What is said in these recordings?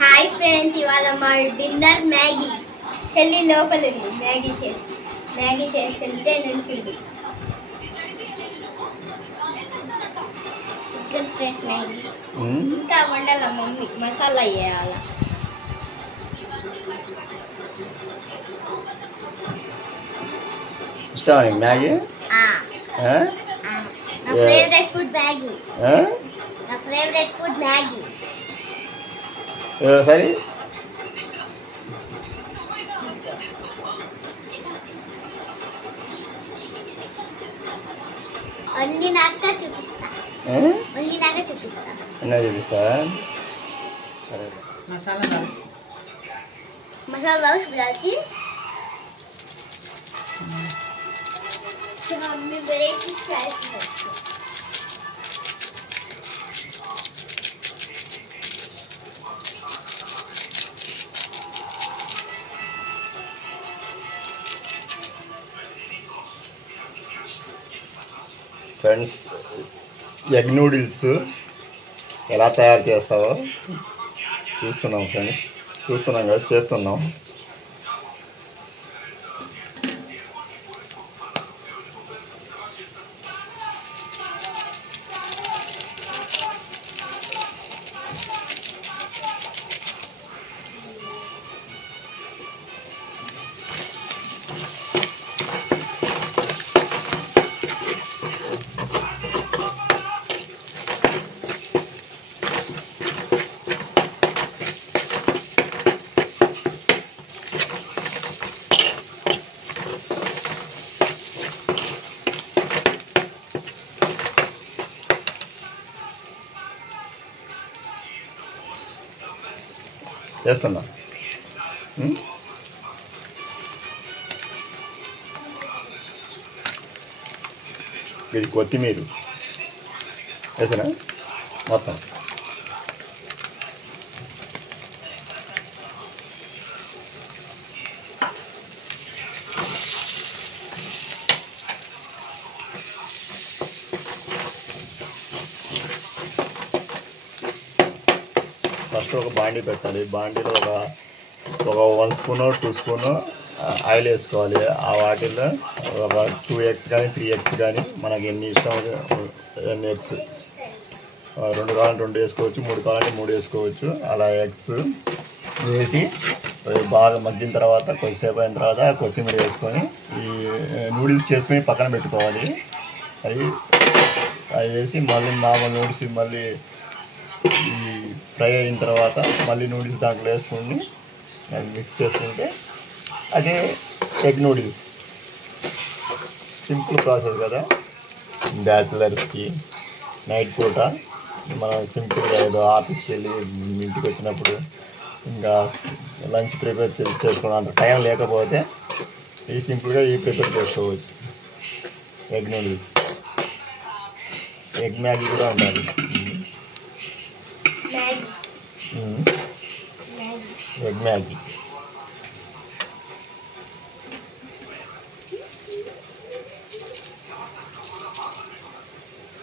Hi friends, ఇవాళ మా dinner Maggi. చెల్లి లోపల ఉంది. మ్యాగీ చేసి తింటే నుంచి మ్యాగీ ఇంకా వండాల మమ్మీ. మసాలా వేయాల. ఇష్టం మ్యాగీ. నా ఫేవరెట్ ఫుడ్ మ్యాగీ. నా ఫేవరెట్ ఫుడ్ మ్యాగీ. సరే అన్ని నాక చూపిస్తా. అన్నీ చూపిస్తా. సరే మసాలా डालती मम्मी वेराइटी ट्राई करती. ఫ్రెండ్స్, ఎగ్ నూడిల్స్ ఎలా తయారు చేస్తావో చూస్తున్నాం ఫ్రెండ్స్. చూస్తున్నాం కదా, చేస్తున్నాం. చేస్తున్నా. ఇది కొత్తిమీర వేసినా మొత్తం. ఫస్ట్ ఒక బాండీ పెట్టాలి. బాండీలో ఒక 1 స్పూను 2 స్పూను ఆయిల్ వేసుకోవాలి. ఆ వాటిల్లో ఒక 2 eggs కానీ 3 eggs కానీ మనకి ఎన్ని ఇష్టం ఎన్ని eggs, 2 కావాలంటే 2 వేసుకోవచ్చు, 3 కావాలంటే 3 వేసుకోవచ్చు. అలా ఎగ్స్ వేసి బాగా మగ్గిన తర్వాత కొద్దిసేపు అయిన తర్వాత కొత్తిమీర వేసుకొని ఈ నూడిల్స్ చేసుకొని పక్కన పెట్టుకోవాలి. అవి వేసి మళ్ళీ మామూలు నూడిల్స్ మళ్ళీ ఫ్రై అయిన తర్వాత మళ్ళీ నూడిల్స్ దాంట్లో వేసుకొని మిక్స్ చేసుకుంటే అదే ఎగ్ నూడిల్స్. సింపుల్ ప్రాసెస్ కదా. బ్యాచిలర్స్కి నైట్ పూట మనం సింపుల్గా ఏదో ఆఫీస్కి వెళ్ళి ఇంటికి వచ్చినప్పుడు ఇంకా లంచ్ ప్రిపేర్ చేసుకున్న అంత టైం లేకపోతే ఈ సింపుల్గా ప్రిపేర్ చేసుకోవచ్చు. ఎగ్ నూడిల్స్, ఎగ్ మ్యాగీ కూడా ఉండాలి. ఎగ్ మ్యాగీ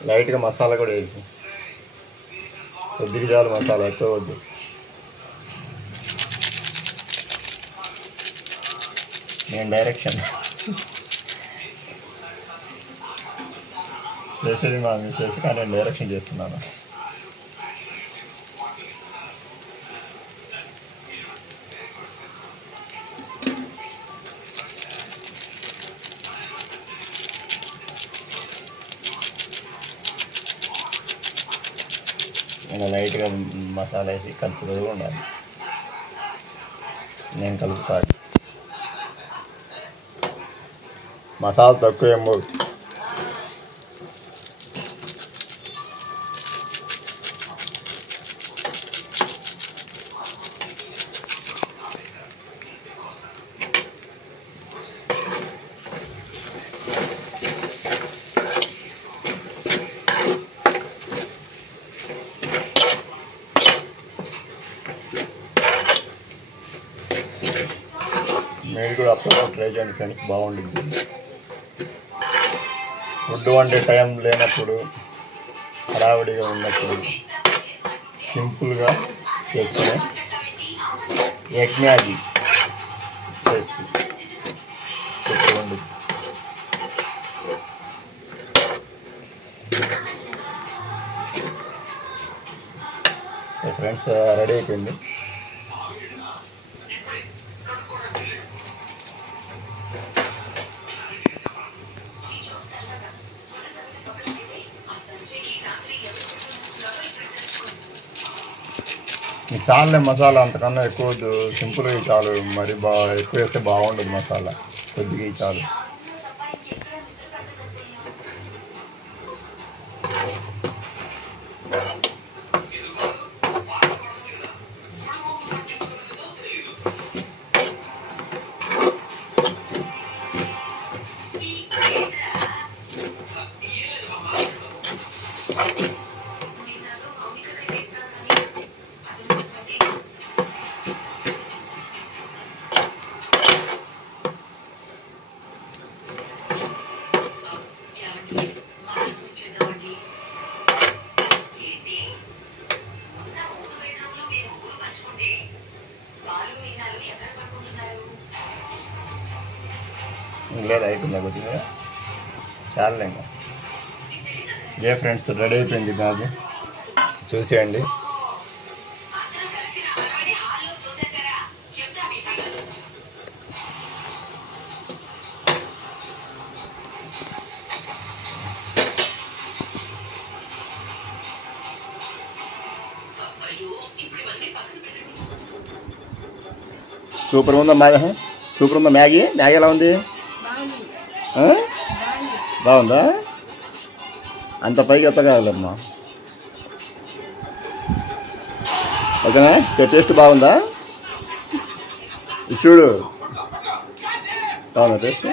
లైట్గా మసాలా కూడా వేసి, కొద్దిగా చాలు మసాలా, ఎక్కువ వద్దు. నేను డైరెక్షన్ చేసేది మా మిస్సెస్, కానీ నేను డైరెక్షన్ చేస్తున్నాను. ఇలా లైట్గా మసాలా వేసి కలుపుతూ ఉండాలి. నేను కలుపుతాను. మసాలా తక్కువ ఏమో మీరు కూడా అప్పుడు ట్రై చేయండి ఫ్రెండ్స్, బాగుంటుంది. ఫుడ్ వండే టైం లేనప్పుడు, హడావిడిగా ఉన్నప్పుడు సింపుల్గా చేసుకునే ఎగ్ మ్యాగీ రెసిపీ సూపర్ ఉంది. ఫ్రెండ్స్ రెడీ అయిపోయింది. చాలే మసాలా, అంతకన్నా ఎక్కువ సింపుల్గా చాలు. మరి ఎక్కువ వేస్తే బాగుండదు మసాలా, కొద్దిగా చాలు. లేదు అయిపోయింది కొద్దిగా చాలే ఇంకా. ఏ ఫ్రెండ్స్ రెడీ అయిపోయింది కాదు, చూసేయండి. సూపర్ ఉందా మ్యాగీ? సూపర్ ఉందా మ్యాగీ? మ్యాగీ ఎలా ఉంది? బాగుందా? అంత పైకి ఎత్తగలమ్మా. ఓకేనా? టేస్ట్ బాగుందా? చూడు, బాగుందా టేస్ట్?